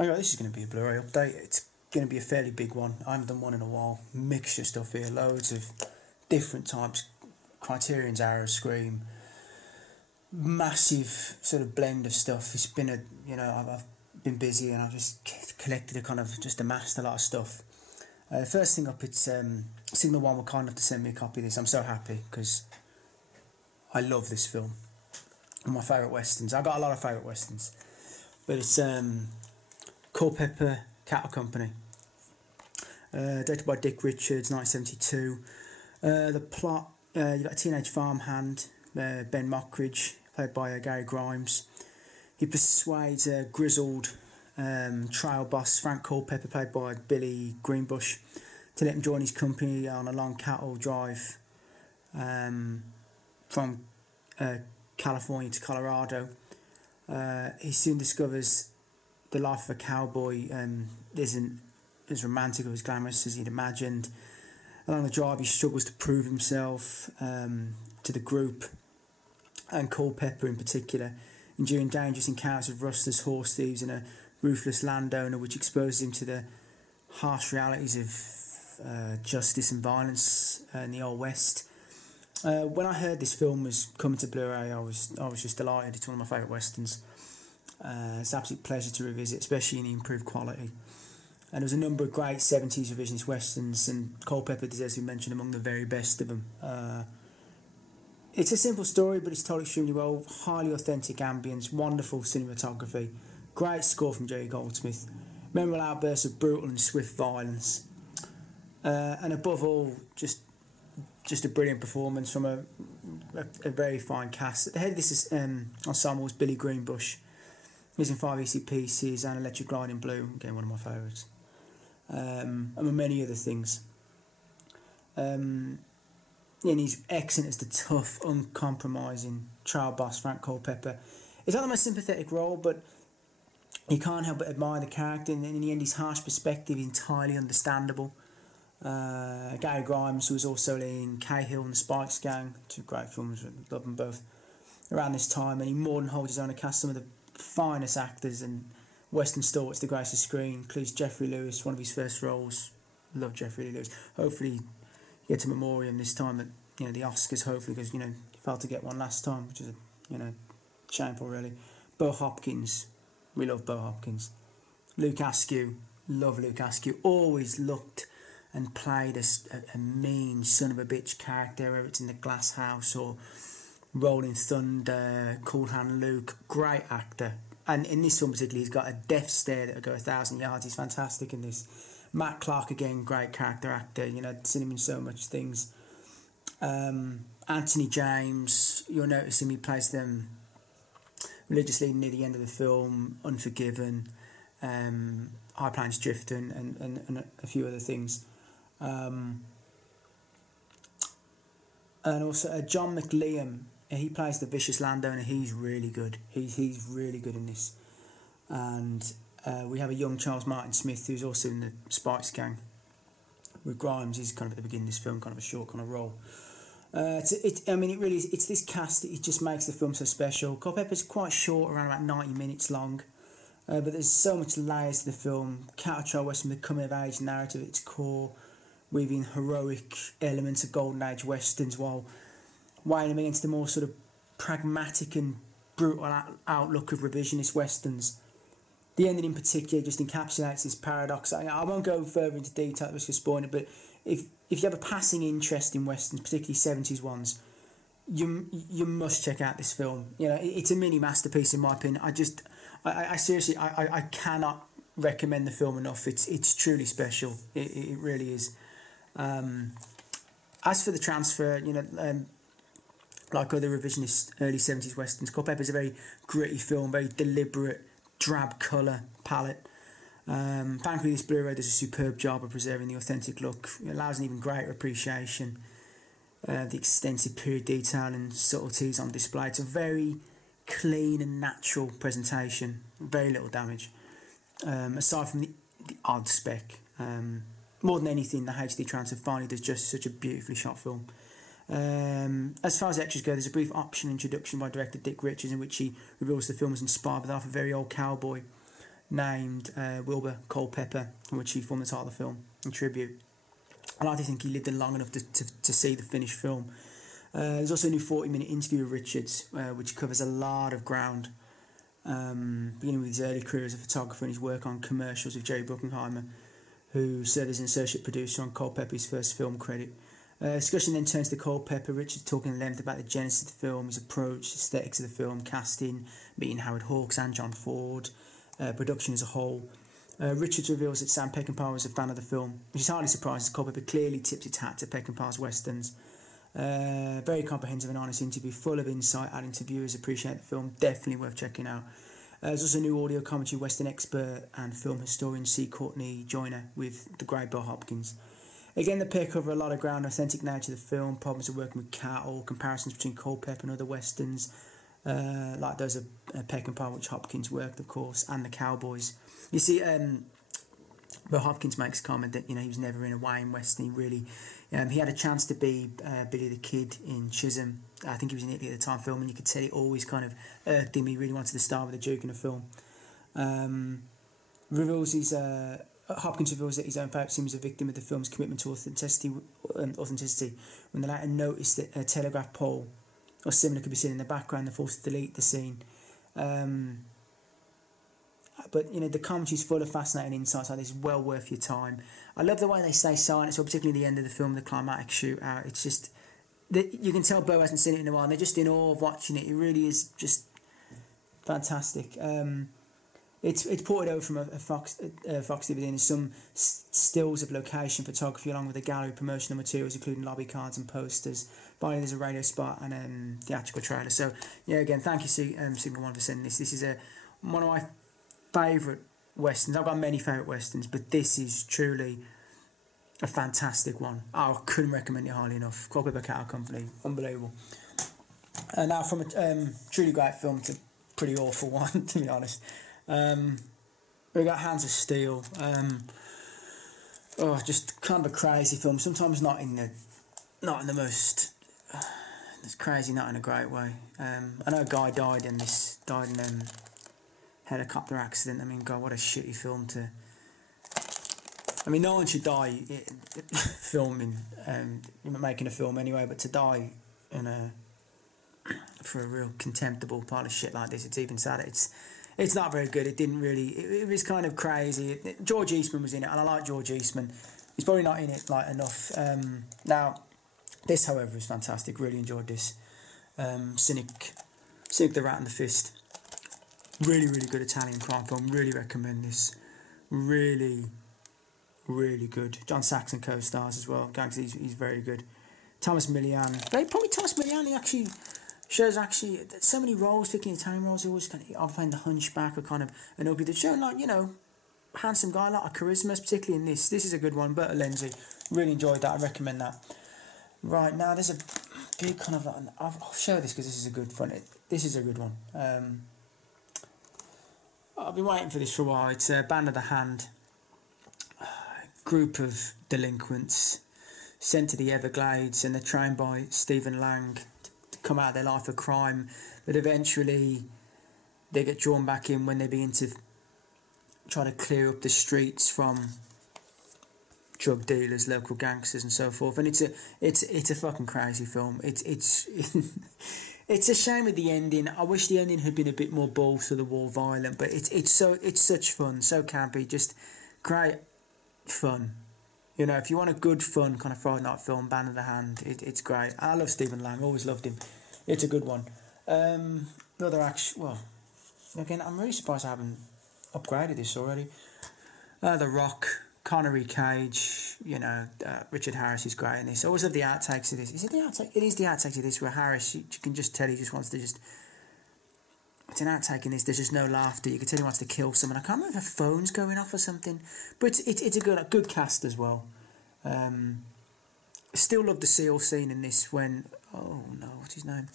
Alright, this is going to be a Blu-ray update. It's going to be a fairly big one. I haven't done one in a while. Mixture stuff here, loads of different types. Criterion's Arrow, Scream. Massive sort of blend of stuff. It's been I've been busy and I've just collected amassed a lot of stuff. First thing up, it's Signal 1 were kind enough to send me a copy of this. I'm so happy because I love this film. One of my favourite westerns. I've got a lot of favourite westerns. But it's Culpepper Cattle Co. Directed by Dick Richards, 1972. The plot, you've got a teenage farmhand, Ben Mockridge, played by Gary Grimes. He persuades a grizzled trail boss, Frank Culpepper, played by Billy Greenbush, to let him join his company on a long cattle drive from California to Colorado. He soon discovers the life of a cowboy isn't as romantic or as glamorous as he'd imagined. Along the drive, he struggles to prove himself to the group, and Culpepper in particular, enduring dangerous encounters with rustlers, horse thieves, and a ruthless landowner, which exposes him to the harsh realities of justice and violence in the Old West. When I heard this film was coming to Blu-ray, I was just delighted. It's one of my favourite westerns. It's an absolute pleasure to revisit, especially in the improved quality. And there's a number of great 70s revisionist westerns, and Culpepper deserves to be mentioned among the very best of them. It's a simple story, but it's told extremely well. Highly authentic ambience, wonderful cinematography, great score from Jerry Goldsmith, memorable outbursts of brutal and swift violence, and above all, just a brilliant performance from a very fine cast. At the head of this ensemble was Billy Greenbush. He's in 5 Easy Pieces and Electric Light in Blue, again one of my favourites, among many other things. And he's excellent as the tough, uncompromising trial boss, Frank Culpepper. It's not the most sympathetic role, but you can't help but admire the character, and in the end his harsh perspective is entirely understandable. Gary Grimes, who was also in Cahill and the Spikes Gang, two great films, love them both, around this time, and he more than holds his own against some of the finest actors and western stalwarts to grace the screen. Includes Jeffrey Lewis, one of his first roles. Love Jeffrey Lee Lewis. Hopefully he gets a memoriam this time at the Oscars, hopefully, because he failed to get one last time, which is shameful really. Bo Hopkins, we love Bo Hopkins. Luke Askew, love Luke Askew. Always looked and played a mean son of a bitch character, whether it's in The Glass House or Rolling Thunder, Cool Hand Luke. Great actor, and in this film particularly, he's got a death stare that will go 1,000 yards. He's fantastic in this. Matt Clark, again, great character actor. Seen him in so much things. Anthony James, you'll notice him. He plays them religiously near the end of the film. Unforgiven, High Plains Drifter, and a few other things. And also John McLean, he plays the vicious landowner. He's really good. He's really good in this. And we have a young Charles Martin Smith, who's also in the Spikes Gang with Grimes. He's kind of at the beginning of this film, kind of a short kind of role. It's this cast that it just makes the film so special. Culpepper's quite short, around about 90 minutes long, but there's so much layers to the film. Cattle Trail Western, the coming of age narrative at its core, weaving heroic elements of Golden Age westerns while weighing them against the more sort of pragmatic and brutal outlook of revisionist westerns. The ending in particular just encapsulates this paradox. I won't go further into detail at risk of spoiling it, but if you have a passing interest in westerns, particularly 70s ones, you must check out this film. It's a mini masterpiece in my opinion. I seriously cannot recommend the film enough. It's truly special. It really is. As for the transfer, like other revisionist early 70s westerns, Culpepper is a very gritty film, very deliberate, drab colour palette. Thankfully, this Blu-ray does a superb job of preserving the authentic look. It allows an even greater appreciation of the extensive period detail and subtleties on display. It's a very clean and natural presentation, very little damage. Aside from the odd speck, more than anything, the HD transfer finally does just such a beautifully shot film. As far as extras go, there's a brief option introduction by director Dick Richards in which he reveals the film was inspired by the life of a very old cowboy named Wilbur Culpepper, in which he formed the title of the film in tribute. I like to think he lived in long enough to see the finished film. There's also a new 40-minute interview with Richards, which covers a lot of ground, beginning with his early career as a photographer and his work on commercials with Jerry Bruckheimer, who served as an associate producer on Culpepper's first film credit. Discussion then turns to Culpepper, Richards talking at length about the genesis of the film, his approach, aesthetics of the film, casting, meeting Howard Hawks and John Ford, production as a whole. Richards reveals that Sam Peckinpah was a fan of the film, which is hardly surprising as Culpepper clearly tips its hat to Peckinpah's westerns. Very comprehensive and honest interview, full of insight, adding to viewers appreciate the film. Definitely worth checking out. There's also a new audio commentary, western expert and film historian C. Courtney Joyner with the great Bill Hopkins. Again, the pair cover a lot of ground, authentic nature of the film, problems of working with cattle, comparisons between Culpepper and other westerns, like those of Peckinpah, which Hopkins worked, of course, and the Cowboys. You see, Bill Hopkins makes a comment that, he was never in a Wayne Western. He had a chance to be Billy the Kid in Chisholm. I think he was in Italy at the time filming. You could tell it always kind of irked him. He really wanted to star with a Duke in the film. Hopkins reveals that his own favourite scene was a victim of the film's commitment to authenticity when they later noticed that a telegraph pole or similar could be seen in the background. They forced to delete the scene. But the commentary is full of fascinating insights. Like this, well worth your time. I love the way they stay silent, so particularly at the end of the film, the climatic shootout. It's just you can tell Bo hasn't seen it in a while. And they're just in awe of watching it. It really is just fantastic. It's ported over from a Fox DVD, and there's some stills of location photography along with a gallery of promotional materials, including lobby cards and posters. Finally, there's a radio spot and theatrical trailer. So yeah, again, thank you, Signal One, for sending this. This is one of my favourite westerns. I've got many favourite westerns, but this is truly a fantastic one. I couldn't recommend it highly enough. Culpepper Cattle Company, unbelievable. Now from a truly great film to pretty awful one, to be honest. We got Hands of Steel. Just kind of a crazy film. Sometimes not in the most. It's crazy, not in a great way. I know a guy died in helicopter accident. I mean, God, what a shitty film to. I mean, no one should die filming, making a film anyway. But to die for a real contemptible pile of shit like this, it's even sadder. It's not very good. It didn't really. It was kind of crazy. George Eastman was in it, and I like George Eastman. He's probably not in it enough. Now, this, however, is fantastic. Really enjoyed this. Cynic the Rat and the Fist. Really, really good Italian crime film. Really recommend this. Really, really good. John Saxon co-stars as well. Gags, he's very good. Thomas Milian. Thomas Milian, he actually shows so many roles, particularly Italian roles. He always either playing the hunchback or kind of an ugly dude. Showing handsome guy, a lot of charisma, particularly in this. This is a good one. Berta Lenzi. Really enjoyed that. I recommend that. Right, now there's a few kind of I'll show this because this is a good fun. This is a good one. I've been waiting for this for a while. It's a Band of the Hand. Group of delinquents sent to the Everglades, and they're trained by Stephen Lang to come out of their life of crime, but eventually they get drawn back in when they begin to try to clear up the streets from drug dealers, local gangsters, and so forth. And it's a fucking crazy film. It's it's a shame at the ending. I wish the ending had been a bit more balls to the wall violent, but it's such fun, so campy, just great fun. If you want a good fun kind of Friday night film, Band of the Hand, it's great. I love Stephen Lang, always loved him. It's a good one. Again, I'm really surprised I haven't upgraded this already. The Rock, Connery, Cage, Richard Harris is great in this. I always love the outtakes of this. Is it the outtake? It is the outtakes of this where Harris, you can just tell he just wants to it's an outtake in this. There's just no laughter. You can tell he wants to kill someone. I can't remember if a phone's going off or something, but it's a good cast as well. Still love the SEAL scene in this when what's his name?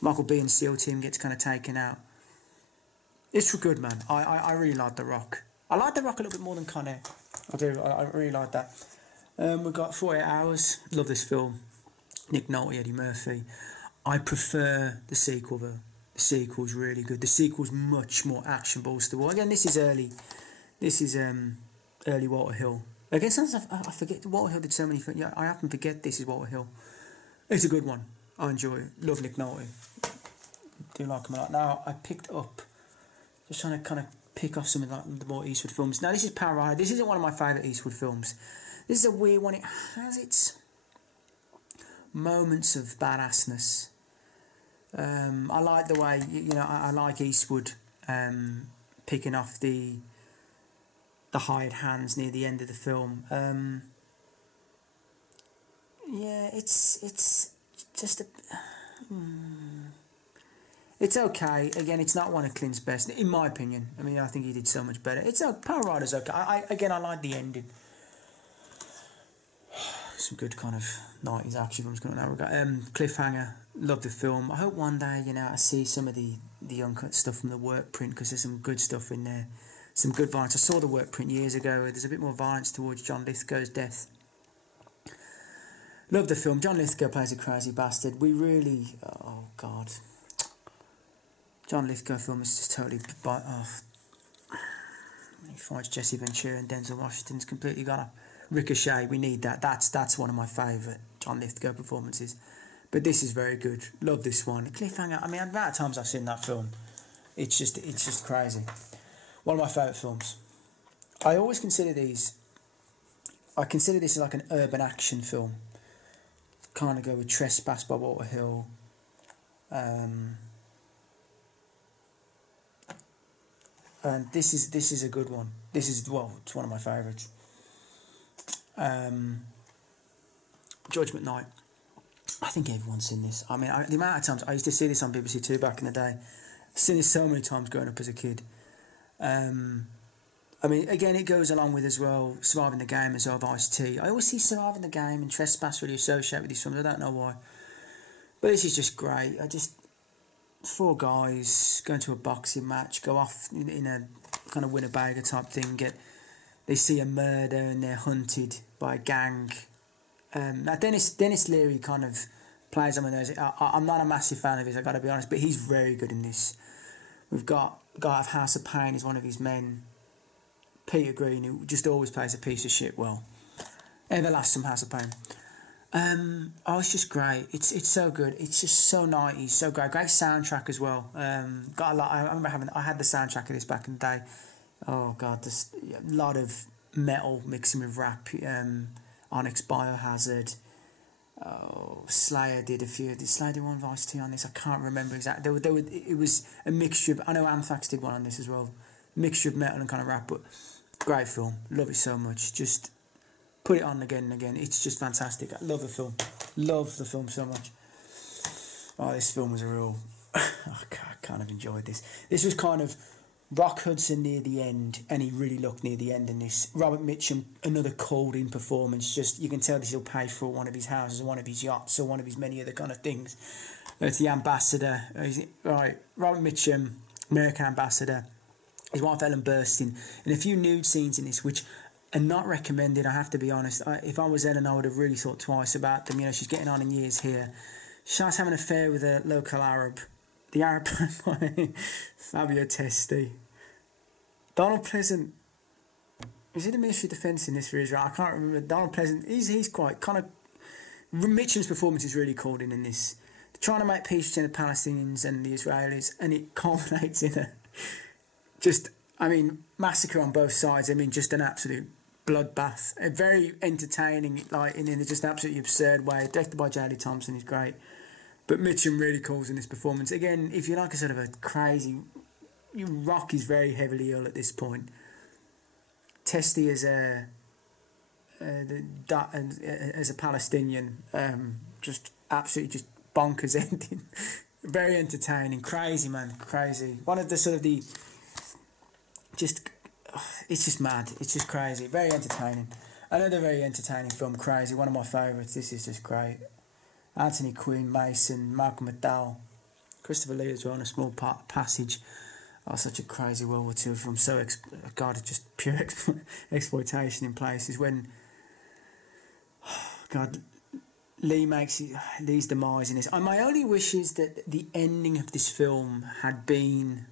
Michael Bihn's SEAL team gets kind of taken out. It's good, man. I really like The Rock. I like The Rock a little bit more than Con Air. I do. I really like that. We've got 48 Hours. Love this film. Nick Nolte, Eddie Murphy. I prefer the sequel, though. The The sequel's really good. The sequel's much more action balls to the wall. Again, this is early. This is early Walter Hill. Again, sometimes I forget. Walter Hill did so many things. Yeah, I often forget this is Walter Hill. It's a good one. I enjoy it. Love Nick Nolte. Do like him a lot. Now, I picked up, just trying to kind of pick off some of the more Eastwood films. Now, this is Power Rider. This isn't one of my favourite Eastwood films. This is a weird one. It has its moments of badassness. I like the way, I like Eastwood picking off the hired hands near the end of the film. Yeah, it's just it's okay. Again, it's not one of Clint's best, in my opinion. I mean, I think he did so much better. Power Rider's okay. I like the ending. Some good kind of 90s action films going on now. We've got Cliffhanger. Love the film. I hope one day, I see some of the uncut stuff from the work print, because there's some good stuff in there. Some good violence. I saw the work print years ago. There's a bit more violence towards John Lithgow's death. Love the film. John Lithgow plays a crazy bastard. We really... Oh, God. John Lithgow film is just totally... He fights Jesse Ventura and Denzel Washington's completely gone. Ricochet, we need that. That's one of my favourite John Lithgow performances. But this is very good. Love this one. Cliffhanger. I mean, the amount of times I've seen that film, it's just crazy. One of my favourite films. I always consider these... I consider this like an urban action film. Kind of go with Trespass by Walter Hill. And this is a good one. It's one of my favourites. Judgment Night. I think everyone's seen this. I mean, the amount of times I used to see this on BBC Two back in the day. I've seen this so many times growing up as a kid. I mean, again, it goes along with as well Surviving the Game as well of Ice-T. I always see Surviving the Game and Trespass really associate with these films. I don't know why, but this is just great. Four guys going to a boxing match, go off in a kind of Winnebago type thing. They see a murder and they're hunted by a gang. Now Dennis Leary kind of plays on my nose. I'm not a massive fan of his, I got to be honest, but he's very good in this. We've got the guy of House of Pain is one of his men. Peter Green, who just always plays a piece of shit well. Everlast from House of Pain. It's just great. It's so good. It's just so 90s, so great. Great soundtrack as well. Got a lot. I remember I had the soundtrack of this back in the day. Oh God, there's a lot of metal mixing with rap. Onyx Biohazard. Oh, Slayer did a few. Did Slayer do one of Ice-T on this? I can't remember exactly. It was a mixture of... I know Anthrax did one on this as well. Mixture of metal and kind of rap, but great film. Love it so much. Just put it on again and again. It's just fantastic. I love the film. Love the film so much. Oh, this film was a real... I kind of enjoyed this. This was kind of Rock Hudson near the end, and he really looked near the end in this. Robert Mitchum, another called-in performance. Just, you can tell this he'll pay for one of his houses or one of his yachts or one of his many other kind of things. It's the ambassador. Right, Robert Mitchum, American ambassador. His wife Ellen Burstyn. And a few nude scenes in this, which are not recommended, I have to be honest. If I was Ellen, I would have really thought twice about them. She's getting on in years here. She starts having an affair with a local Arab. The Arab by Fabio Testi. Donald Pleasant. Is he the Ministry of Defence in this for Israel? I can't remember. Donald Pleasant, he's quite kind of... Mitchum's performance is really called in this. They're trying to make peace between the Palestinians and the Israelis, and it culminates in a... massacre on both sides. Just an absolute bloodbath. A very entertaining, in just an absolutely absurd way. Directed by J.L. Thompson, is great. But Mitchum really calls in this performance. Again, if you like a sort of a crazy... Rock is very heavily ill at this point. Testy as a Palestinian, just absolutely just bonkers ending. Very entertaining. Crazy, man. Crazy. One of the sort of the... it's just mad. It's just crazy. Very entertaining. Another very entertaining film, Crazy. One of my favourites. This is just great. Anthony Quinn, Mason, Malcolm McDowell, Christopher Lee as well in a small passage. Oh, such a crazy World War II film. So, God, just pure exploitation in places when... God, Lee makes Lee's demise in this. And my only wish is that the ending of this film had been,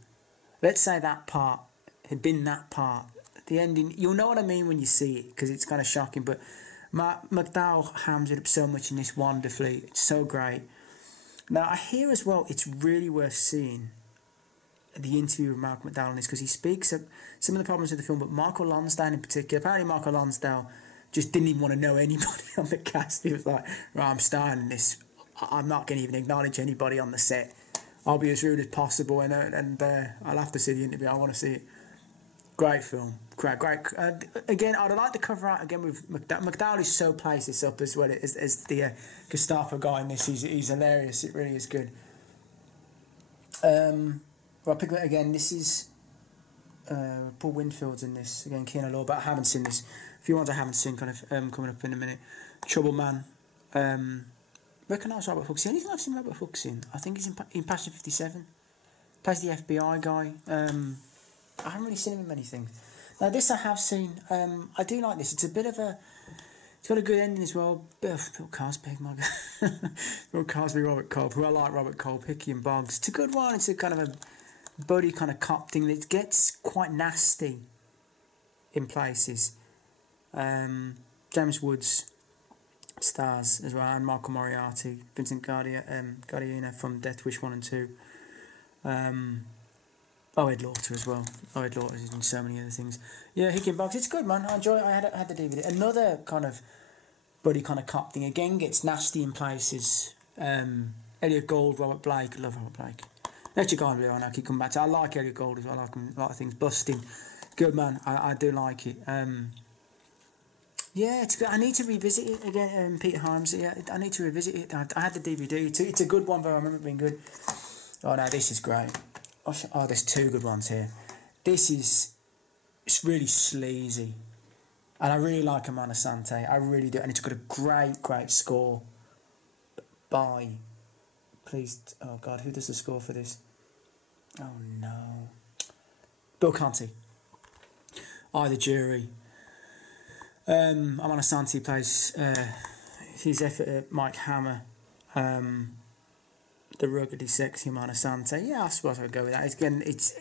let's say that part had been that part. The ending, you'll know what I mean when you see it, because it's kind of shocking. But McDowell hams it up so much in this wonderfully. It's so great. Now, I hear as well, it's really worth seeing the interview with Malcolm McDowell on this, because he speaks of some of the problems with the film, but Michael Lonsdale in particular. Apparently, Michael Lonsdale just didn't even want to know anybody on the cast. He was like, right, I'm starting this. I'm not going to even acknowledge anybody on the set. I'll be as rude as possible, and I'll have to see the interview. I want to see it. Great film. Great. Again, I'd like to cover out again with McDowell. McDowell is so plays this up as well as the Gestapo guy in this. He's hilarious. It really is good. Well, pick it again. This is Paul Winfield's in this again. Keanu Law, but I haven't seen this. A few ones I haven't seen, kind of coming up in a minute. Trouble Man. Recognise Robert Hooks. The only thing I've seen Robert Hooks in, I think, is in Passion 57. Plays the FBI guy. I haven't really seen him in many things. Now, this I have seen. I do like this. It's a bit of a... It's got a good ending as well. Bill Cosby, my God. Bill Cosby, Robert Culp, who I like Robert Culp, Hickey and Boggs. It's a good one. It's a kind of a buddy kind of cop thing that gets quite nasty in places. James Woods stars as well, and Michael Moriarty, Vincent Gardiner from Death Wish 1 and 2. Ed Lauter as well. Ed Lauter is in so many other things. Yeah, Hickey and Boggs. It's good, man. I enjoy it. I had the DVD. Another kind of buddy kind of cop thing. Again, gets nasty in places. Elliot Gould, Robert Blake. I love Robert Blake. Let your guy be on. I keep coming back to. I like Elliot Gould as well. I like him, a lot of things. Busting. Good, man. I do like it. Yeah, it's good. I need to revisit it again. Peter Hyams. Yeah, I need to revisit it. I had the DVD. It's a good one, but I remember it being good. Oh, no, this is great. Oh, there's two good ones here. It's really sleazy. And I really like Amanda Sante. I really do. And it's got a great score by... Please... Oh, God, who does the score for this? Oh, no. Bill Conti. The Jury. Amanda Sante plays his effort at Mike Hammer. The ruggedly sexy Amanda Sante. Yeah, I suppose I'd go with that. It's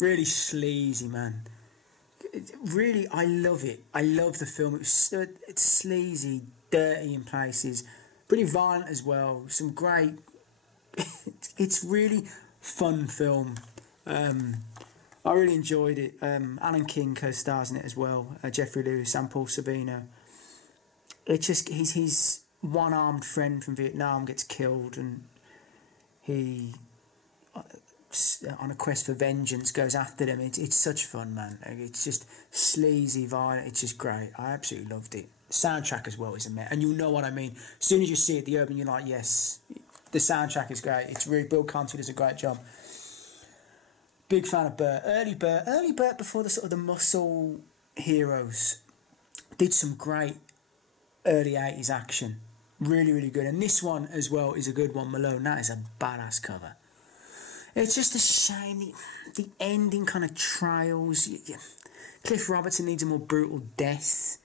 really sleazy, man. Really, I love it. I love the film. It's sleazy, dirty in places, pretty violent as well. Some great... It's really fun film. I really enjoyed it. Alan King co-stars in it as well. Jeffrey Lewis and Paul Sabino. It's just... He's one-armed friend from Vietnam gets killed, and he, on a quest for vengeance, goes after them. It's such fun, man. It's just sleazy, violent. It's just great. I absolutely loved it. Soundtrack as well is a mess, and you'll know what I mean. As soon as you see it, the urban, you're like, yes, the soundtrack is great. It's really... Bill Conti does a great job. Big fan of Burt. Early Burt before the sort of the muscle heroes. Did some great early 80s action. Really good. And this one as well is a good one, Malone. That is a badass cover. It's just a shame. The ending kind of trails. Cliff Robertson needs a more brutal death.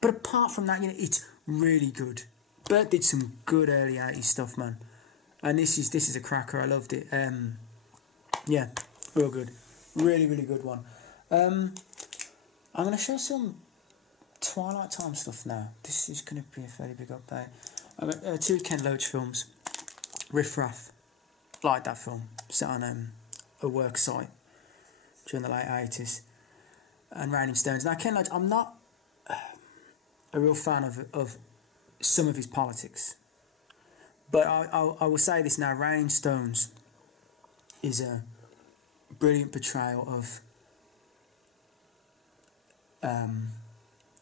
But apart from that, it's really good. Burt did some good early 80s stuff, man. And this is a cracker. I loved it. Yeah, real good. Really good one. I'm going to show some Twilight Time stuff now. This is going to be a fairly big update. I've got 2 Ken Loach films. Riff Raff. Like that film. Set on a work site during the late 80s. And Raining Stones. Now, Ken Loach, I'm not a real fan of some of his politics. But I will say this now. Raining Stones is a brilliant portrayal of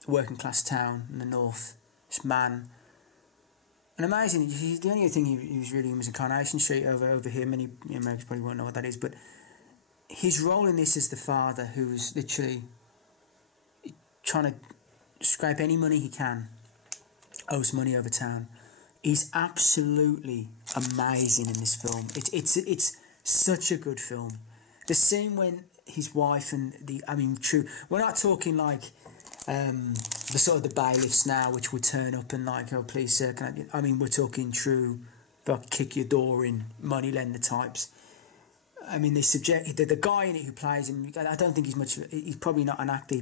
working class town in the north. This man, and amazing. The only thing he was really in was in Coronation Street over here. Many Americans probably won't know what that is, but his role in this as the father, who was literally trying to scrape any money he can, owes money over town, is absolutely amazing in this film. It's such a good film. The scene when his wife and we're not talking like The sort of the bailiffs now, which would turn up and like, oh please sir, I mean, we're talking true, they'll kick your door in, money lender types. I mean, the guy in it who plays him, I don't think he's probably not an actor,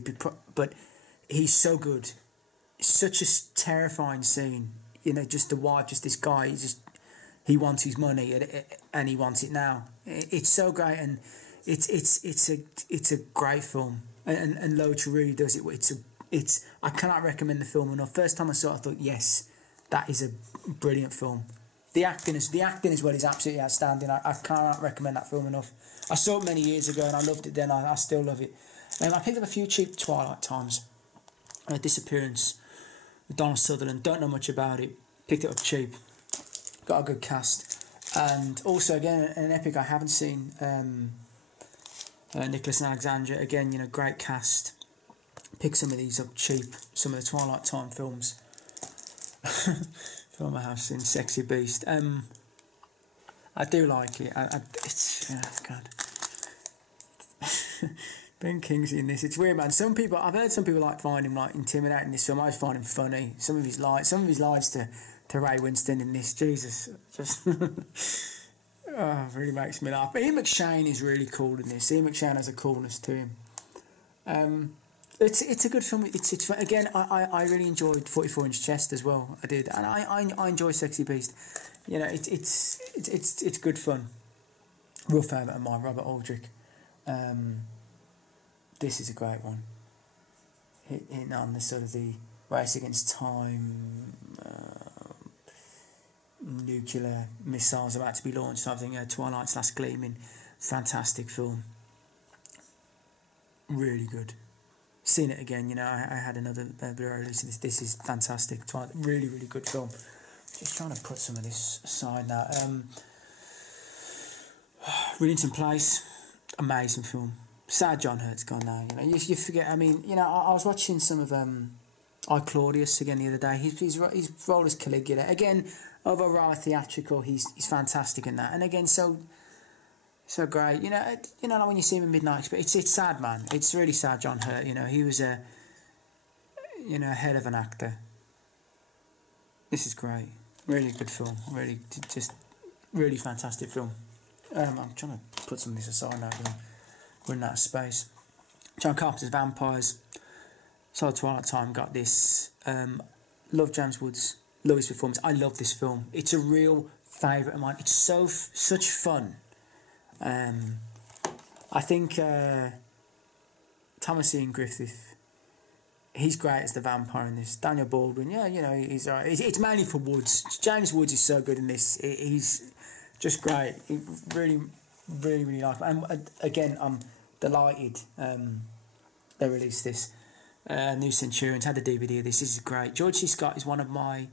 but he's so good. It's such a terrifying scene, just the wife, just this guy, he wants his money and he wants it now. It's so great, and it's a great film, and Loach really does it. I cannot recommend the film enough. First time I saw it, I thought, yes, that is a brilliant film. The acting as well is absolutely outstanding. I cannot recommend that film enough. I saw it many years ago and I loved it then. I still love it. I picked up a few cheap Twilight times. Disappearance with Donald Sutherland. Don't know much about it. Picked it up cheap. Got a good cast. And also, again, an epic I haven't seen. Nicholas and Alexandra. Again, great cast. Pick some of these up cheap. Some of the Twilight time films. Film I have seen, Sexy Beast. I do like it. It's God. Ben Kingsley in this. It's weird, man. I've heard some people find him intimidating in this film. I find him funny. Some of his lines to Ray Winston in this. Jesus, just really makes me laugh. But Ian McShane is really cool in this. Ian McShane has a coolness to him. It's a good film. It's again. I really enjoyed 44-inch Chest as well. I did, and I enjoy Sexy Beast. It's good fun. Real favourite of mine, Robert Aldrich. This is a great one. Hitting on the sort of the race against time, nuclear missiles about to be launched. Something. Twilight's Last Gleaming, fantastic film. Really good. Seen it again, I had another Blu-ray release of this. This is fantastic. Really, really good film. Just trying to put some of this aside now. Rillington Place, amazing film. Sad John Hurt's gone now. You forget. I mean, I was watching some of I Claudius again the other day. His role as Caligula again, although rather theatrical, he's fantastic in that. And again, so great, like when you see him in Midnight, but it's sad, man. It's really sad. John Hurt, he was a hell of an actor. This is great, really good film, really just really fantastic film. I'm trying to put some of this aside now because I'm running out of space. John Carpenter's Vampires, saw Twilight Time, got this. Love James Woods, love his performance. I love this film. It's a real favourite of mine. It's such fun. I think Thomas Ian Griffith, he's great as the vampire in this. Daniel Baldwin, he's alright. It's mainly for Woods. James Woods is so good in this. He's just great. He really, really, really like it. And again, I'm delighted they released this. New Centurions had the DVD of this. This is great. George C. Scott is I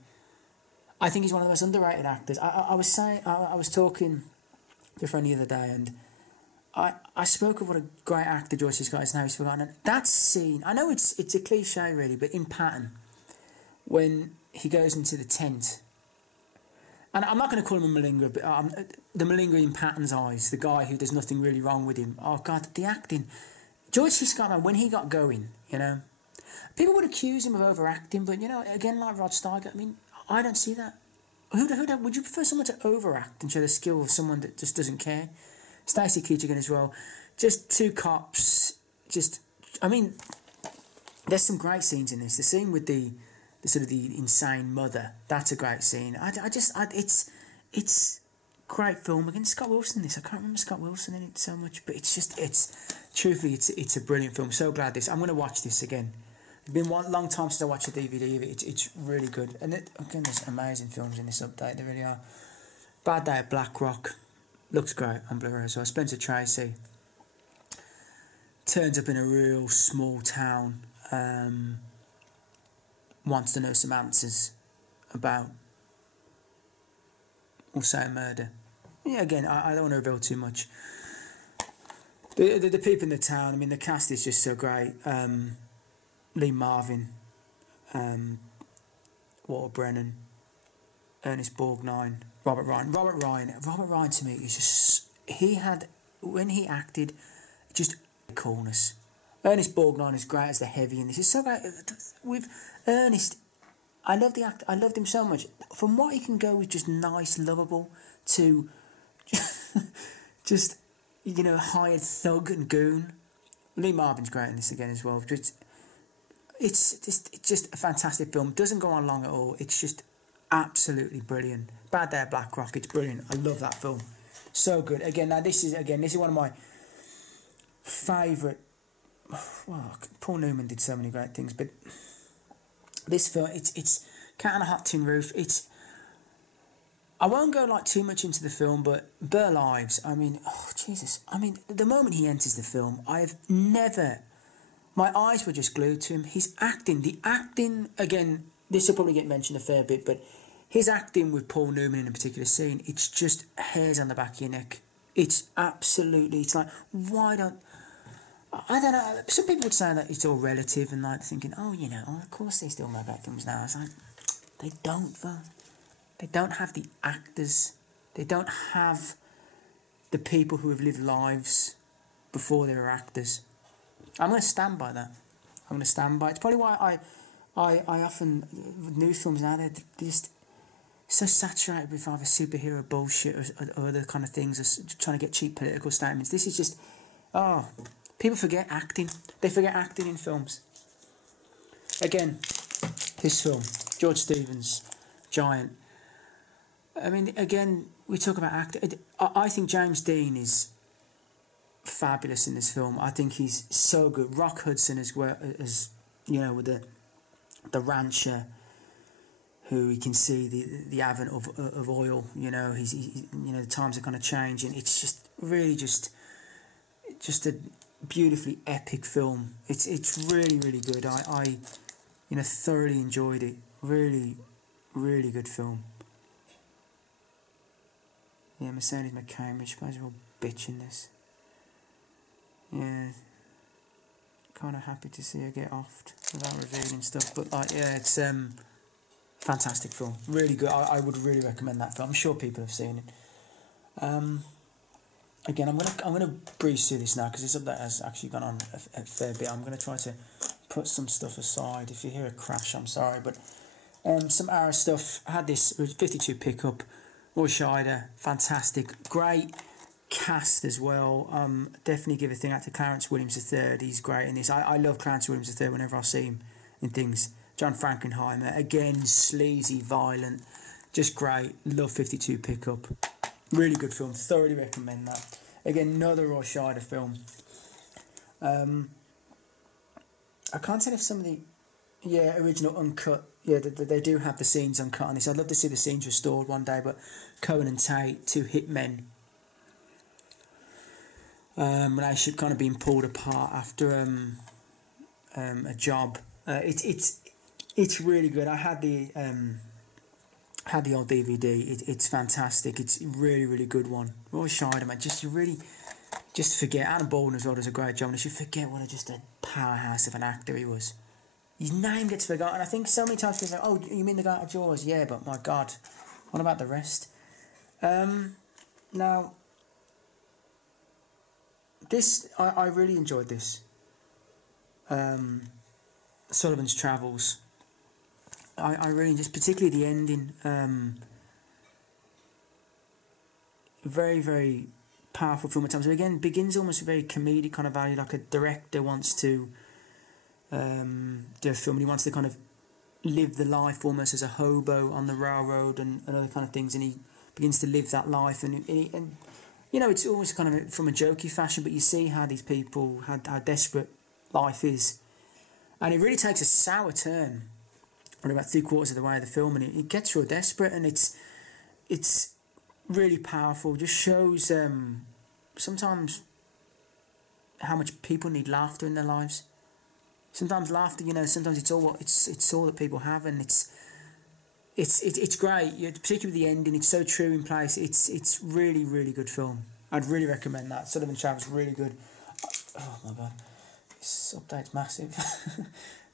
think he's one of the most underrated actors. I was talking to a friend the other day, and I spoke of what a great actor George C. Scott is, now he's forgotten. And that scene, I know it's a cliche really, but in Patton, when he goes into the tent, and I'm not going to call him a malingerer, but the malingerer in Patton's eyes, the guy who there's nothing really wrong with him. Oh God, the acting. George C. Scott, man, when he got going, people would accuse him of overacting, but again, like Rod Steiger, I mean, I don't see that. Would you prefer someone to overact and show the skill of someone that just doesn't care? Stacey Keegan as well. Just two cops. There's some great scenes in this. The scene with the sort of the insane mother. That's a great scene. It's great film. Again, Scott Wilson in this. I can't remember Scott Wilson in it so much, but truthfully, it's a brilliant film. So glad this. I'm going to watch this again. It's been one long time since I watched a DVD of it. It's really good. And again, there's amazing films in this update. There really are. Bad Day at Black Rock. Looks great on Blu-ray as well. Spencer Tracy turns up in a real small town. Wants to know some answers about, we'll say, a murder. Yeah, again, I don't want to reveal too much. The people in the town, I mean, the cast is just so great. Lee Marvin, Walter Brennan, Ernest Borgnine, Robert Ryan. Robert Ryan to me is just, when he acted, just coolness. Ernest Borgnine is great as the heavy in this. It's so great with Ernest. I love the act. I loved him so much. From what he can go with just nice, lovable, to just hired thug and goon. Lee Marvin's great in this again as well. It's just a fantastic film. Doesn't go on long at all. It's just absolutely brilliant. Bad Day at Blackrock. It's brilliant. I love that film. So good. Again, now this is one of my favourite. Well, Paul Newman did so many great things, but this film, it's Cat on a Hot Tin Roof. I won't go too much into the film, but Burl Ives. I mean, oh Jesus! I mean, the moment he enters the film, my eyes were just glued to him. His acting, the acting again. This will probably get mentioned a fair bit, but his acting with Paul Newman in a particular scene, it's just hairs on the back of your neck. It's absolutely. It's like, why don't. I don't know. Some people would say that it's all relative and thinking, of course they still make great films now. It's like, they don't though. They don't have the actors. They don't have the people who have lived lives before they were actors. I'm going to stand by that. I'm going to stand by it. It's probably why I often, with new films now, they're just so saturated with either superhero bullshit or other kind of things, or trying to get cheap political statements. This is just, people forget acting. They forget acting in films. Again, this film, George Stevens, Giant. I mean, again, we talk about acting. I think James Dean is fabulous in this film. I think he's so good. Rock Hudson as well, as with the rancher, who you can see the advent of oil. He's the times are kind of changing. It's just really just a beautifully epic film. It's really, really good. I thoroughly enjoyed it. Really, really good film. Yeah, Mercedes McCambridge, suppose we're all bitching this. Yeah. Kind of happy to see her get offed without revealing stuff. But, it's fantastic film. Really good. I would really recommend that film. I'm sure people have seen it. Again, I'm gonna breeze through this now because this update has actually gone on a fair bit. I'm going to try to put some stuff aside. If you hear a crash, I'm sorry. But some Arrow stuff. I had this 52 pickup. Roy Scheider, fantastic. Great cast as well. Definitely give a thing out to Clarence Williams III. He's great in this. I love Clarence Williams III whenever I see him in things. John Frankenheimer, again, sleazy, violent, just great. Love 52 pickup. Really good film. Thoroughly recommend that. Again, another Roy Scheider film. I can't tell if some of the original uncut. Yeah, they do have the scenes uncut on this. I'd love to see the scenes restored one day, but Cohen and Tate, two hitmen, relationship kind of being pulled apart after a job. It's really good. I had the old DVD. It's fantastic. It's a really, really good one. Roy Scheider, man, just forget. Adam Baldwin as well does a great job. And you forget what just a powerhouse of an actor he was. His name gets forgotten. I think so many times people say, "Oh, you mean the guy at Jaws?" Yeah, but my God, what about the rest? Now, this I really enjoyed this. Sullivan's Travels. I really just, particularly the ending. Very, very powerful film at times. So again, begins almost a very comedic kind of value, like a director wants to do a film and he wants to kind of live the life almost as a hobo on the railroad and other kind of things, and he begins to live that life and it's almost kind of from a jokey fashion, but you see how these people, how desperate life is, and it really takes a sour turn about 3/4 of the way of the film, and it gets real desperate, and it's really powerful. Just shows sometimes how much people need laughter in their lives. Sometimes laughter, sometimes it's all that people have, and it's great. Particularly the ending, it's so true in place. It's really, really good film. I'd really recommend that. Sullivan Travels, really good. Oh my God, this update's massive.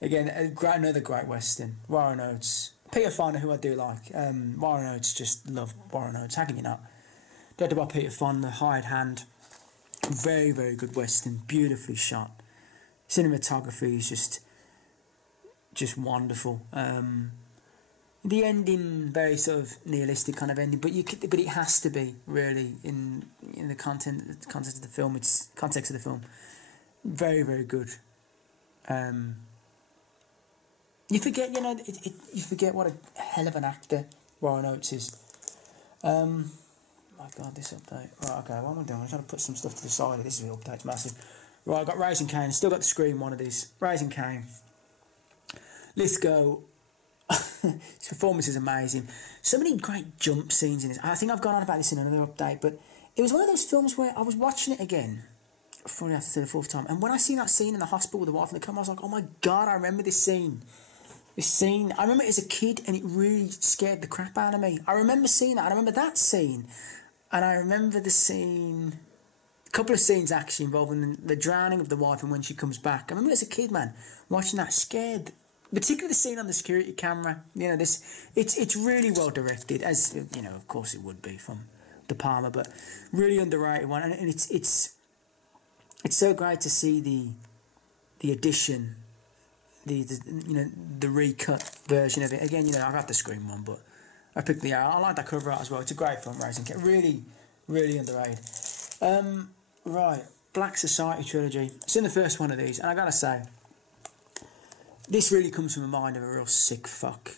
Again, another great western. Warren Oates, Peter Fonda, who I do like. Warren Oates, just love Warren Oates. How can you not? Directed by Peter Fonda, Hired Hand. Very, very good western. Beautifully shot. Cinematography is just wonderful. The ending, very sort of nihilistic kind of ending, but it has to be really in the context of the film. It's context of the film. Very, very good. You forget, you forget what a hell of an actor Warren Oates is. My God, this update. Right, okay, what am I doing? I'm trying to put some stuff to the side. This is the update's massive. Right, I've got Raising Cain. Still got the screen one of these. Raising Cain. Lithgow. His performance is amazing. So many great jump scenes in this. I think I've gone on about this in another update, but it was one of those films where I was watching it again. Probably have to say the fourth time. And when I seen that scene in the hospital with the wife and the camera, I was like, oh my God, I remember this scene. I remember it as a kid, and it really scared the crap out of me. I remember seeing that. I remember that scene. And I remember the scene, a couple of scenes actually involving the drowning of the wife and when she comes back. I remember as a kid, man, watching that, scared. Particularly the scene on the security camera. It's really well directed, as of course it would be from De Palma, but really underrated one. And it's so great to see the addition, the recut version of it. Again, I've got the screen one, but I picked I like that cover art as well. It's a great film, Raising Cain. Really, really underrated. Right, Black Society trilogy. It's in the first one of these, and I gotta say, this really comes from the mind of a real sick fuck.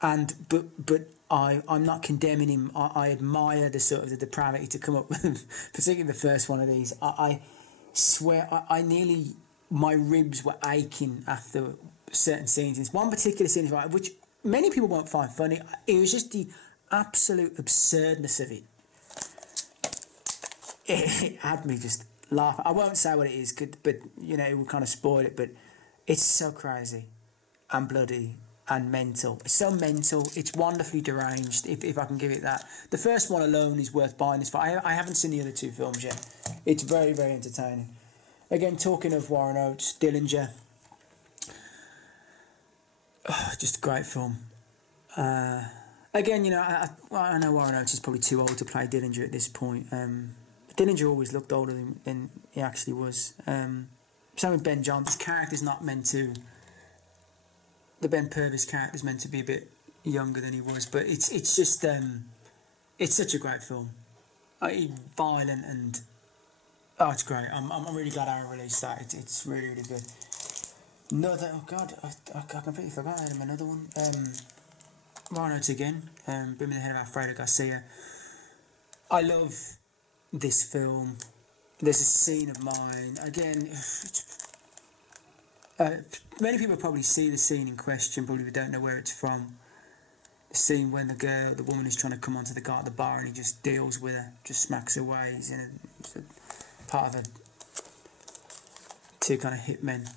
But I'm not condemning him. I admire the sort of the depravity to come up with, particularly the first one of these. I swear, I nearly, my ribs were aching after certain scenes. There's one particular scene, which many people won't find funny. It was just the absolute absurdness of it. It had me just laughing. I won't say what it is, but it will kind of spoil it. But it's so crazy and bloody and mental. It's so mental. It's wonderfully deranged, if I can give it that. The first one alone is worth buying this for. I haven't seen the other two films yet. It's very, very entertaining. Again, talking of Warren Oates, Dillinger. Oh, just a great film. Again, I know Warren Oates is probably too old to play Dillinger at this point. Dillinger always looked older than he actually was. Same with Ben Johnson's character's not meant to... The Ben Purvis character's meant to be a bit younger than he was, but it's just... it's such a great film. Violent and... Oh, it's great. I'm really glad Aaron released that. It's really, really good. Another... Oh, God. I completely forgot I had him. Another one. Warren Oates again. Booming the Head of Alfredo Garcia. I love this film. There's a scene of mine. Again... many people probably see the scene in question, probably don't know where it's from. The scene when the woman is trying to come onto the guy at the bar and he just deals with her, just smacks her away. He's part of two kind of hitmen,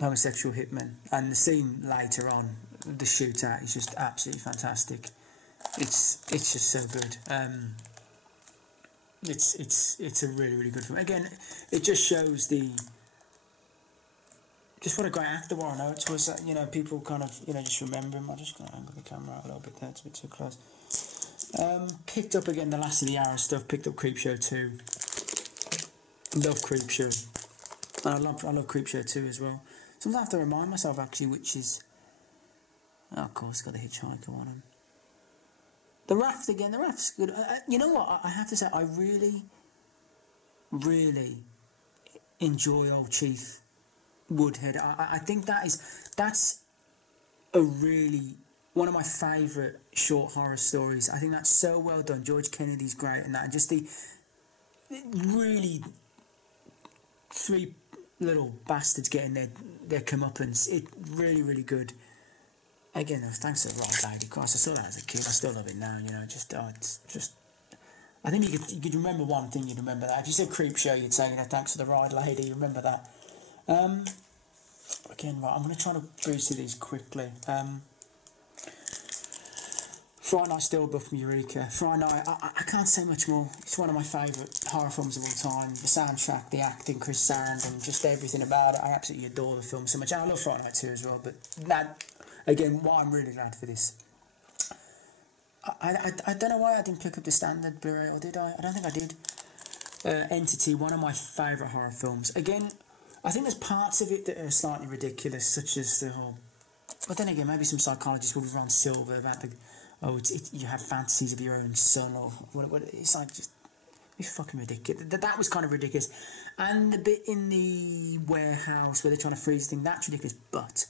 homosexual hitmen. And the scene later on, the shootout, is just absolutely fantastic. It's just so good. It's a really, really good film. Again, it just shows just what a great actor Warren Oates was. People kind of, just remember him. I'm just going to angle the camera out a little bit there. It's a bit too close. Picked up again the Last of the Arrow stuff. Picked up Creepshow 2. Love Creepshow. I love Creepshow 2 as well. Sometimes I have to remind myself, actually, which is... Oh, of course, got the Hitchhiker one on. The Raft again. The Raft's good. You know what? I have to say, I really, really enjoy Old Chief Woodhead. I think that's a really one of my favourite short horror stories. I think that's so well done. George Kennedy's great in that, and just the really three little bastards getting their comeuppance. It really, really good. Again, thanks to the right lady. Christ, I saw that as a kid. I still love it now. It's just. I think you could remember one thing. You'd remember that. If you said Creepshow, you'd say thanks to the right lady. You remember that. Again, right, I'm going to try to breeze through these quickly. Friday Night Stillbirth from Eureka. Friday Night, I can't say much more. It's one of my favourite horror films of all time. The soundtrack, the acting, Chris Sarandon, just everything about it. I absolutely adore the film so much. And I love Friday Night 2 as well. But that, again, why I'm really glad for this. I don't know why I didn't pick up the standard Blu-ray, or did I? I don't think I did. Entity, one of my favourite horror films. Again, I think there's parts of it that are slightly ridiculous, such as the whole. But then again, maybe some psychologists will be Ron Silver about the, you have fantasies of your own son, or what it's like, just it's fucking ridiculous. That was kind of ridiculous, and the bit in the warehouse where they're trying to freeze the thing, that's ridiculous. But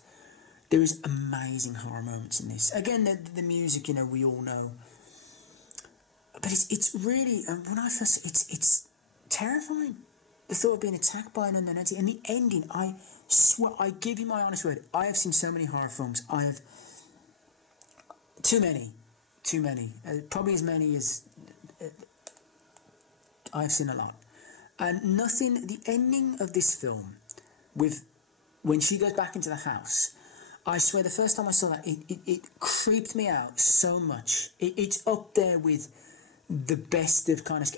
there is amazing horror moments in this. Again, the music, you know, we all know, but it's really, when I first, it's terrifying. The thought of being attacked by an unknown entity, and the ending, I swear, I give you my honest word, I have seen so many horror films. I have too many, probably as many as I've seen a lot, and nothing. The ending of this film, with when she goes back into the house, I swear, the first time I saw that, it creeped me out so much. It's up there with the best of kind of.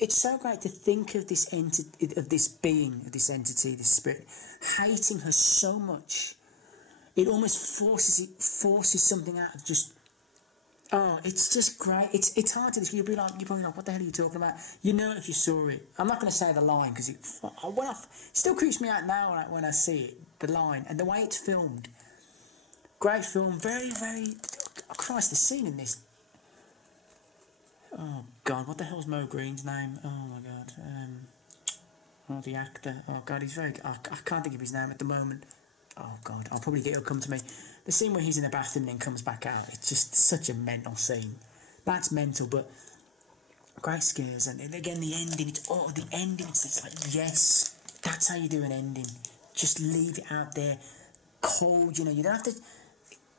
It's so great to think of this entity, of this being, of this entity, this spirit, hating her so much. It almost forces something out of just. Oh, it's just great. It's hard to describe. You're probably like, what the hell are you talking about? You know it if you saw it. I'm not going to say the line because it still creeps me out now, like, when I see it. The line and the way it's filmed. Great film. Very, very. Oh, Christ, the scene in this. Oh God, what the hell's Mo Green's name? Oh my God. The actor. Oh God, he's very. I can't think of his name at the moment. Oh God, it'll come to me. The scene where he's in the bathroom and then comes back out. It's just such a mental scene. That's mental, but great scares. And again, the ending. The ending. It's like, yes, that's how you do an ending. Just leave it out there, cold. You know, you don't have to.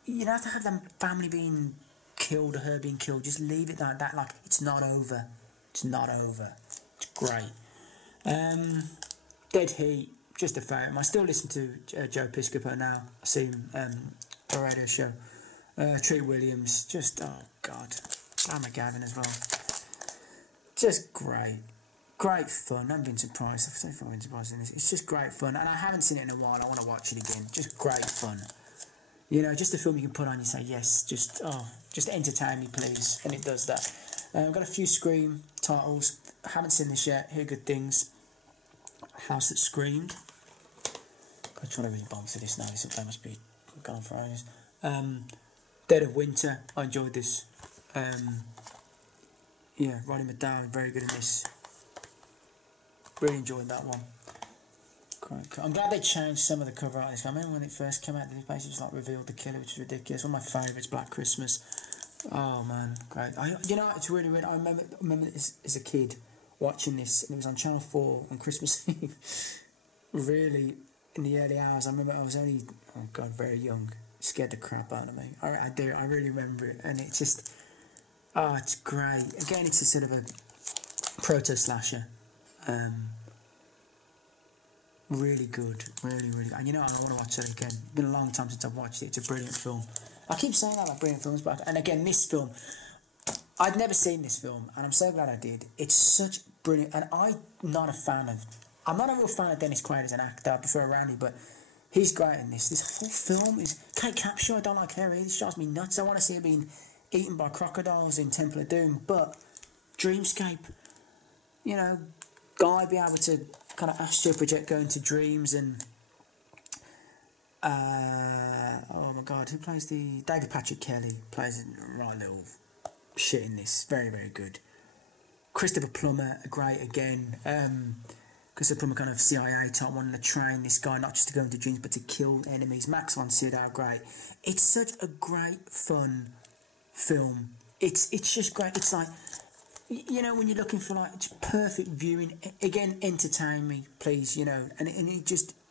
You don't have to have them family being killed or her being killed. Just leave it like that. Like, it's not over. It's not over. It's great. Dead Heat, just a favourite. I still listen to Joe Piscopo now. I see him a radio show. Treat Williams, just, oh God. Sam McGavin as well. Just great. Great fun. I've been surprised. I've been surprised in this. It's just great fun. And I haven't seen it in a while. I want to watch it again. Just great fun. You know, just a film you can put on, you say, yes, just entertain me, please. And it does that. I've got a few Scream titles. I haven't seen this yet. Hear good things. House That Screamed. I'm trying to really bomb through this now. This must be gone for ages. Dead of Winter. I enjoyed this. Yeah, Roddy McDowell, very good in this. Really enjoyed that one. Quite cool. I'm glad they changed some of the cover art. I remember when it first came out, they basically just like revealed the killer, which is ridiculous. One of my favourites, Black Christmas. Oh man, great. You know, it's really weird. I remember as a kid watching this, and it was on Channel 4 on Christmas Eve. Really, in the early hours. I remember I was only, oh God, very young. It scared the crap out of me. I do. I really remember it, and it's just, oh, it's great. Again, it's a sort of a proto slasher. Really good, really good. And you know, I want to watch it again. It's been a long time since I've watched it. It's a brilliant film. I keep saying that about brilliant films, but and again, this film, I'd never seen this film, and I'm so glad I did. It's such brilliant, and I'm not a real fan of Dennis Quaid as an actor. I prefer Randy, but he's great in this. This whole film is Kate Capshaw. I don't like her. It drives me nuts. I want to see her being eaten by crocodiles in Temple of Doom, but Dreamscape, you know, Guy be able to kind of astral project, go into dreams, and oh my God, who plays the David Patrick Kelly plays a right little shit in this. Very, very good. Christopher Plummer, great again. Christopher Plummer, kind of CIA type, wanting to train this guy not just to go into dreams but to kill enemies. Max von Sydow, great. It's such a great fun film. It's just great. It's like, you know, when you're looking for like perfect viewing, again, entertain me, please, you know, and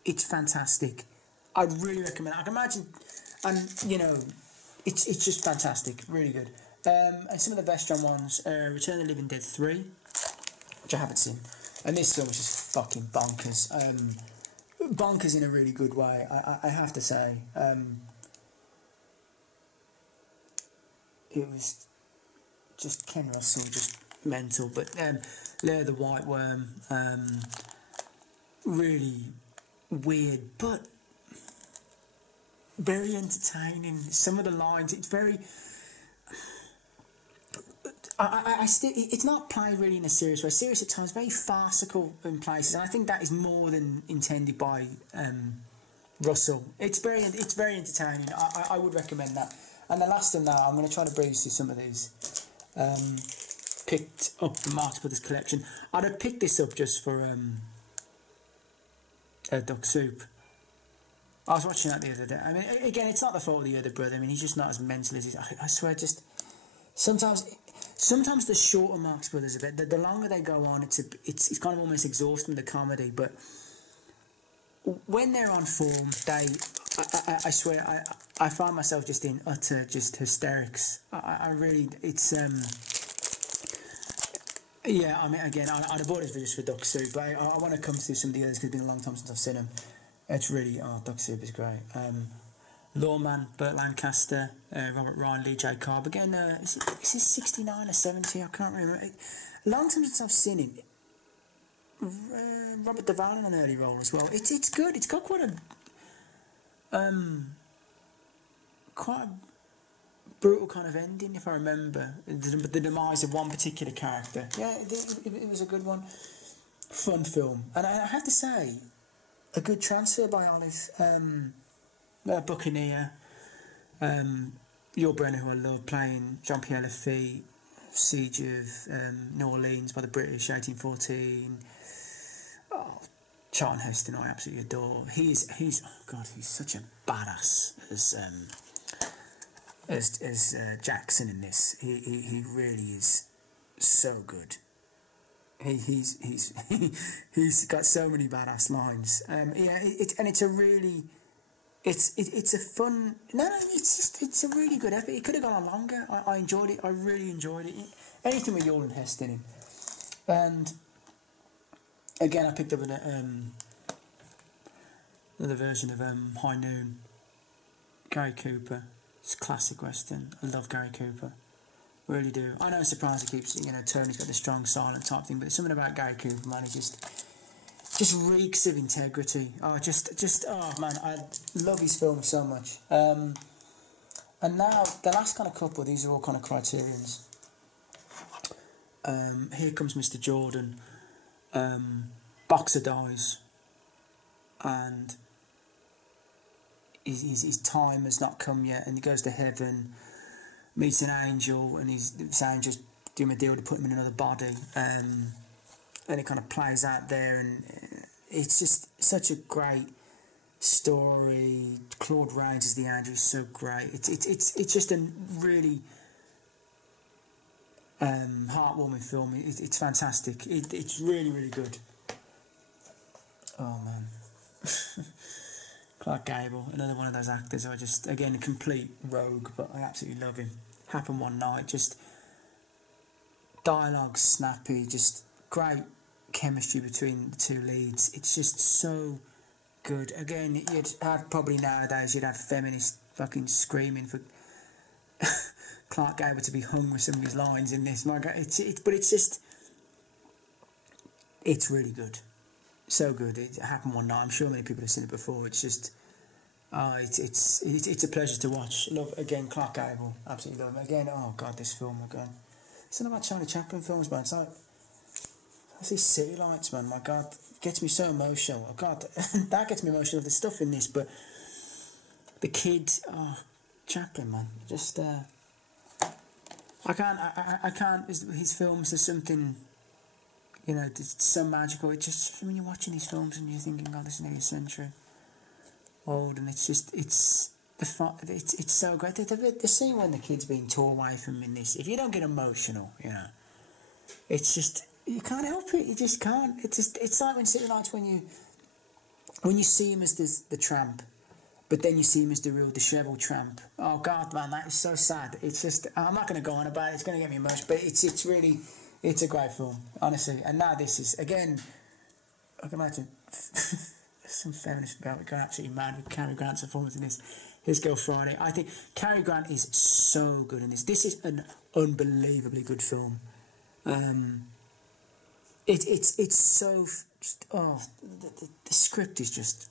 it's fantastic. I really recommend it. I can imagine, and you know, it's just fantastic, really good. And some of the best John ones, Return of the Living Dead 3, which I haven't seen, and this film was just fucking bonkers. Bonkers in a really good way, I have to say. It was just Ken Russell, just mental, but Lair the White Worm, really weird, but very entertaining. Some of the lines, it's very, I still, it's not played really in a serious way. Serious at times, very farcical in places, and I think that is more than intended by Russell. It's very entertaining. I would recommend that. And the last one now, I'm going to try to breeze through some of these. Picked up the Marx Brothers collection. I'd have picked this up just for Duck Soup. I was watching that the other day. I mean, again, it's not the fault of the other brother. I mean, he's just not as mental as he's. I swear, just sometimes the shorter Marx Brothers a bit. The longer they go on, it's kind of almost exhausting, the comedy. But when they're on form, I swear I find myself just in utter just hysterics. I really, it's yeah. I mean, again, I'd have bought this just for Duck Soup, but I want to come through some of the others because it's been a long time since I've seen them. It's really, Duck Soup is great. Lawman, Burt Lancaster, Robert Ryan, Lee J. Cobb. Again, is this 69 or 70? I can't remember. A long time since I've seen him. Robert Duvall in an early role as well. It's good. It's got quite a brutal kind of ending, if I remember. The demise of one particular character. Yeah, it was a good one. Fun film, and I have to say, a good transfer by Olive. Buccaneer, Yul Brynner, who I love, playing Jean-Pierre Lafitte, Siege of New Orleans by the British, 1814. Oh, Charlton Heston, I absolutely adore. He's such a badass as Jackson in this. He really is so good. He's got so many badass lines. It's a really. It's a fun. No, it's a really good effort. It could have gone on longer. I enjoyed it. I really enjoyed it. Anything with Yul and Heston in. And again, I picked up another version of High Noon. Gary Cooper. It's a classic western. I love Gary Cooper. Really do. I know it's surprising he keeps, Tony's got the strong silent type thing, but there's something about Gary Cooper, man. He just reeks of integrity. Oh man, I love his film so much. And now the last kind of couple, these are all kind of Criterions. Here Comes Mr. Jordan. Boxer dies, and his time has not come yet, and he goes to heaven, meets an angel, and this angel's doing a deal to put him in another body. And it kind of plays out there, and it's just such a great story. Claude Rains as the angel is so great. It's just a really heartwarming film. It's fantastic. It's really, really good. Oh man, Clark Gable, another one of those actors. I just, again, a complete rogue, but I absolutely love him. Happened One Night. Just dialogue snappy. Just great chemistry between the two leads. It's just so good. Again, you'd have probably nowadays you'd have feminists fucking screaming for Clark Gable to be hung with some of his lines in this. My God, but it's really good. So good. It happened one night. I'm sure many people have seen it before. It's just, it's a pleasure to watch. Love, again, Clark Gable. Absolutely love him. Again, oh God, this film again. It's not about Charlie Chaplin films, man. It's like, I see City Lights, man. My God, it gets me so emotional. Oh God, that gets me emotional. The stuff in this, but the kid, Chaplin, man. Just, I can't. His films are something, it's so magical. It just, when you're watching these films and you're thinking, God, this is nearly a century old, and it's just, it's so great. The scene when the kid's being torn away from him in this, if you don't get emotional, it's just, you can't help it. You just can't. It's like when City Lights, when you see him as the tramp, but then you see him as the real dishevelled tramp. Oh God, man, that is so sad. It's just, I'm not going to go on about it. It's going to get me emotional, but it's really, it's a great film, honestly. And now this is, again, I can imagine some feminists going absolutely mad with Cary Grant's performance in this. His Girl Friday. I think Cary Grant is so good in this. This is an unbelievably good film. It's so, the script is just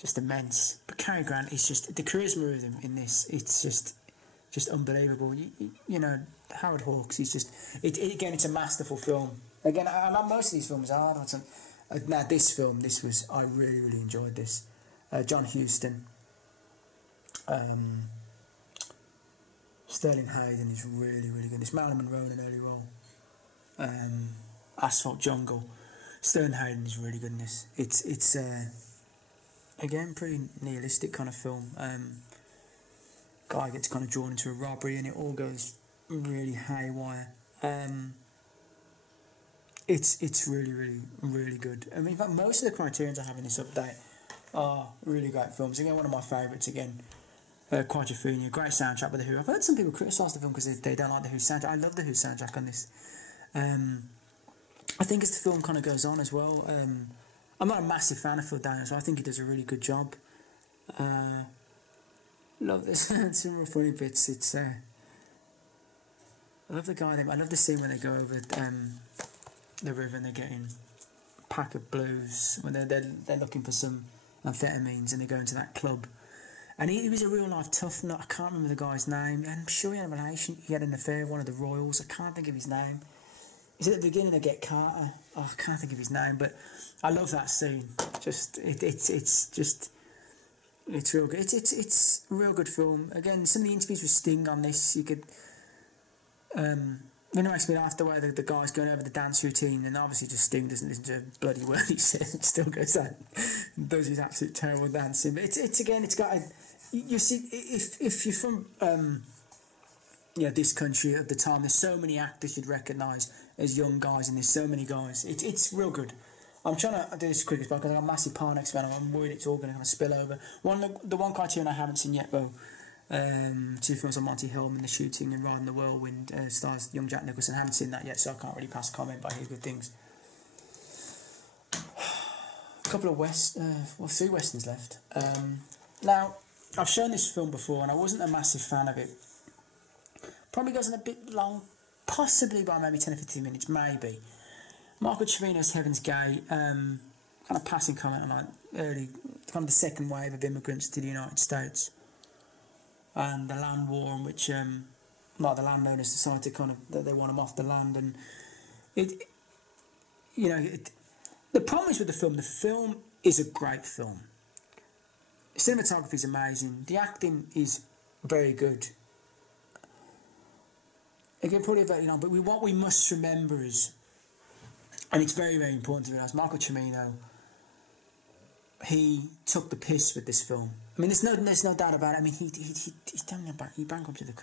just immense. But Cary Grant is just, the charisma of him in this, it's just just unbelievable. You know, Howard Hawks, he's just, again, it's a masterful film. Again, I like most of these films are. Now, this film, I really, really enjoyed this. John Huston, Sterling Hayden is really, really good. This Marilyn Monroe in an early role. Asphalt Jungle. Sterling Hayden is really good in this. It's again, pretty nihilistic kind of film. Guy gets kind of drawn into a robbery and it all goes really haywire. It's really, really, really good. I mean, in fact, most of the Criterions I have in this update are really great films. Again, one of my favourites, again, Quadrophenia, great soundtrack by The Who. I've heard some people criticise the film because they don't like The Who soundtrack. I love The Who soundtrack on this. I think as the film kind of goes on as well, I'm not a massive fan of Phil Daniels, so I think he does a really good job. Love this. Some real funny bits. It's I love the guy. I love the scene when they go over the river and they're getting a pack of blues when they're looking for some amphetamines and they go into that club. And he was a real life tough nut. I can't remember the guy's name. I'm sure he had a relation. He had an affair with one of the royals. I can't think of his name. Is it at the beginning they get Carter? Oh, I can't think of his name, but I love that scene. Just it's real good. It's a real good film. Again, some of the interviews with Sting on this, you could. It makes me laugh the way the guy's going over the dance routine, and obviously just Sting doesn't listen to a bloody word he says. It still goes out and does his absolute terrible dancing. But it's got a. You see, if you're from this country at the time, there's so many actors you'd recognise as young guys, and there's so many guys. It's real good. I'm trying to do this as quick as possible because I've got a massive Parnex fan. I'm worried it's all going to kind of spill over. The one Criterion I haven't seen yet, though, two films on Monty Hillman, The Shooting and Riding the Whirlwind, stars young Jack Nicholson. I haven't seen that yet, so I can't really pass a comment, but I hear good things. A couple of three westerns left. Now, I've shown this film before, and I wasn't a massive fan of it. Probably goes on a bit long, possibly by maybe 10 or 15 minutes, maybe. Michael Cimino's Heaven's Gate, kind of passing comment on like early, kind of the second wave of immigrants to the United States, and the land war in which, the landowners decide to kind of that they want them off the land, and the problem is with the film is a great film. Cinematography is amazing. The acting is very good. Again, probably about but what we must remember is, and it's very, very important to realise, Michael Cimino, he took the piss with this film. I mean, there's no doubt about it. I mean, he bankrupted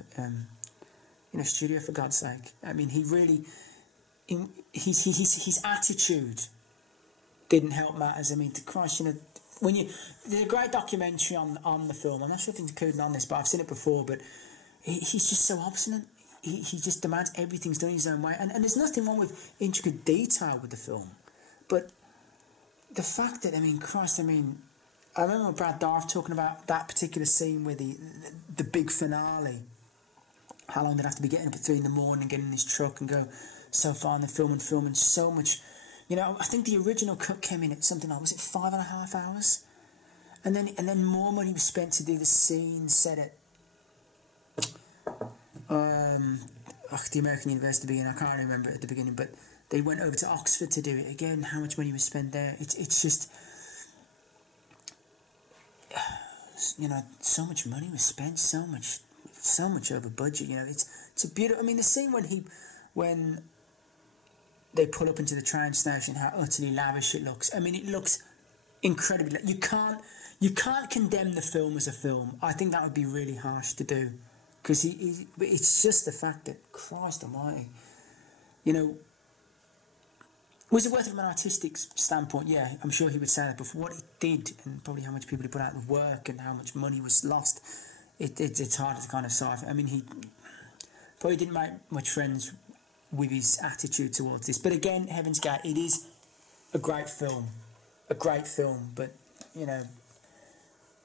the studio, for God's sake. I mean, he really, his attitude didn't help matters. I mean, to Christ, there's a great documentary on the film. I'm not sure if it's included on this, but I've seen it before. But he's just so obstinate. He just demands everything's done his own way. And there's nothing wrong with intricate detail with the film. But the fact that, I remember Brad Dourif talking about that particular scene with the big finale. How long they'd have to be getting up at 3 in the morning and getting in his truck and go so far in the film and filming so much. I think the original cut came in at something like, was it 5.5 hours? And then more money was spent to do the scene set at the American University beginning. I can't remember it at the beginning, but they went over to Oxford to do it again. How much money was spent there? It's just, so much money was spent, so much over budget. It's a beautiful. I mean, the scene when they pull up into the train station, how utterly lavish it looks. I mean, it looks incredibly. You can't condemn the film as a film. I think that would be really harsh to do. Because it's just the fact that, Christ almighty, was it worth it from an artistic standpoint? Yeah, I'm sure he would say that. But for what it did, and probably how much people he put out of work and how much money was lost, it's hard to kind of decipher. I mean, he probably didn't make much friends with his attitude towards this. But again, Heaven's Gate, it is a great film, but,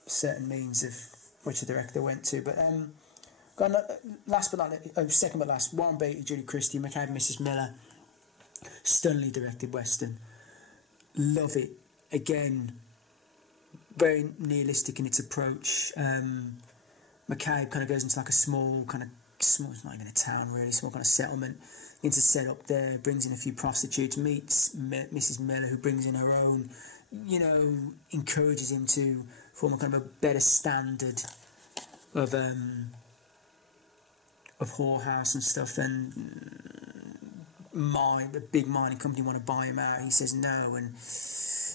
certain means of which the director went to. But, second but last, Warren Beatty, Julie Christie, McCabe and Mrs. Miller, stunningly directed western. Love it. Again, very nihilistic in its approach. McCabe kind of goes into like a small, it's not even a town really, small kind of settlement, into set up there, brings in a few prostitutes, meets Mrs. Miller, who brings in her own, you know, encourages him to form a kind of a better standard of whorehouse and stuff, and the big mining company want to buy him out. He says no, and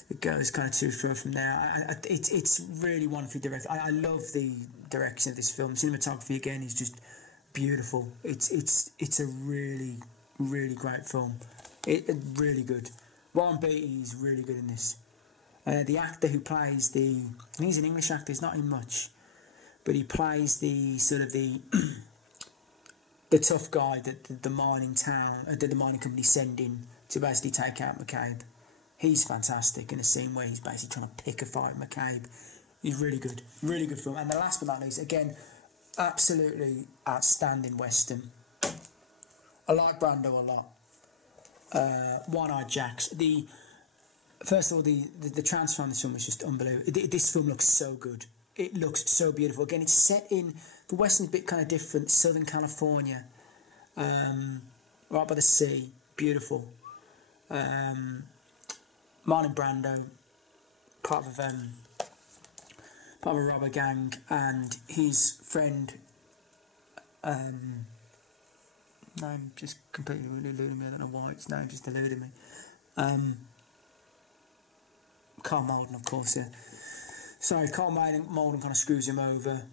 it goes kind of too far from there. It's really wonderfully directed. I love the direction of this film. Cinematography again is just beautiful. It's a really, really great film. Really good. Warren Beatty is really good in this. The actor who plays he's an English actor. He's not in much, but he plays the sort of the tough guy that the mining company send in to basically take out McCabe. He's fantastic in a scene where he's basically trying to pick a fight with McCabe. He's really good film. And the last but not least, again, absolutely outstanding Western. I like Brando a lot. One-Eyed Jacks. First of all, the transfer on this film is just unbelievable. This film looks so good. It looks so beautiful. Again, it's set in the Western's a bit kind of different. Southern California, right by the sea. Beautiful. Marlon Brando, part of a robber gang, and his friend. Name just completely eluding me. I don't know why its name just eluded me. Carl Malden, of course. Yeah. Sorry, Carl Malden kind of screws him over.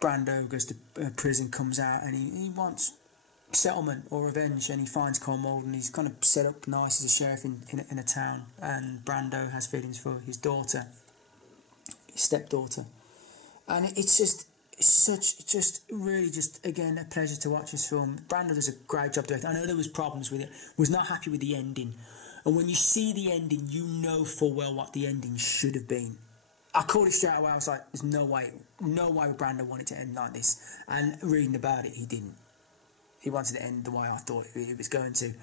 Brando goes to prison, comes out, and he wants settlement or revenge, and he finds Carl Malden. He's kind of set up nice as a sheriff in a town, and Brando has feelings for his daughter, his stepdaughter, and it's really again a pleasure to watch this film. Brando does a great job directing. I know there was problems with it. Was not happy with the ending, and when you see the ending, you know full well what the ending should have been. I called it straight away. I was like, "There's no way would Brando want it to end like this." And reading about it, he didn't. He wanted to end the way I thought it was going to.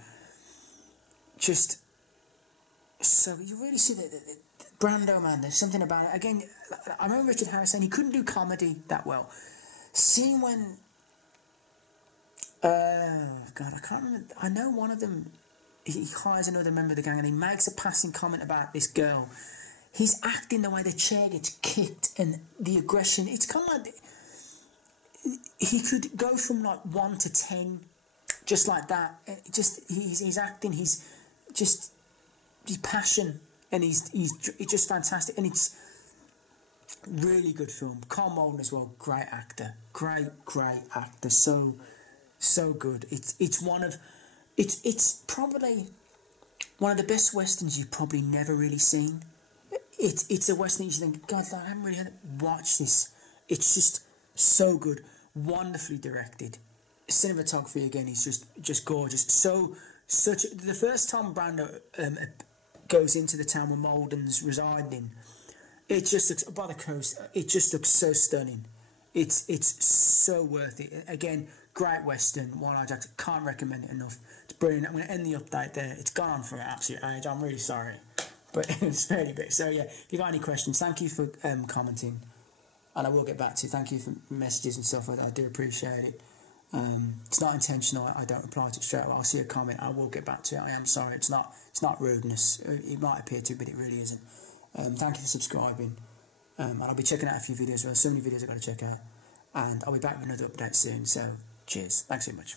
So you really see the Brando, man. There's something about it. Again, I remember Richard Harris saying he couldn't do comedy that well. Seeing when, God, I can't remember. I know one of them. He hires another member of the gang, and he makes a passing comment about this girl. He's acting the way the chair gets kicked and the aggression. It's kind of like he could go from like 1 to 10, just like that. He's acting. He's passion, and he's just fantastic, and it's really good film. Carl Malden as well, great actor, great actor, so good. It's probably one of the best westerns you've probably never really seen. It's a western you think, God, I haven't really had to watch this. It's just so good, wonderfully directed. Cinematography again is just gorgeous. The first time Brando goes into the town where Malden's residing, it just looks by the coast. It just looks so stunning. It's so worth it. Again, great western. One-Eyed Jacks. Can't recommend it enough. It's brilliant. I'm going to end the update there. It's gone on for an absolute age. I'm really sorry, but it's fairly big. So yeah, if you got any questions, thank you for commenting, and I will get back to you. Thank you for messages and stuff. I do appreciate it. It's not intentional. I don't reply to it straight away. I'll see a comment. I will get back to it. I am sorry. It's not rudeness. It might appear to, but it really isn't. Thank you for subscribing. And I'll be checking out a few videos. Well, so many videos I've got to check out. And I'll be back with another update soon. So, cheers. Thanks so much.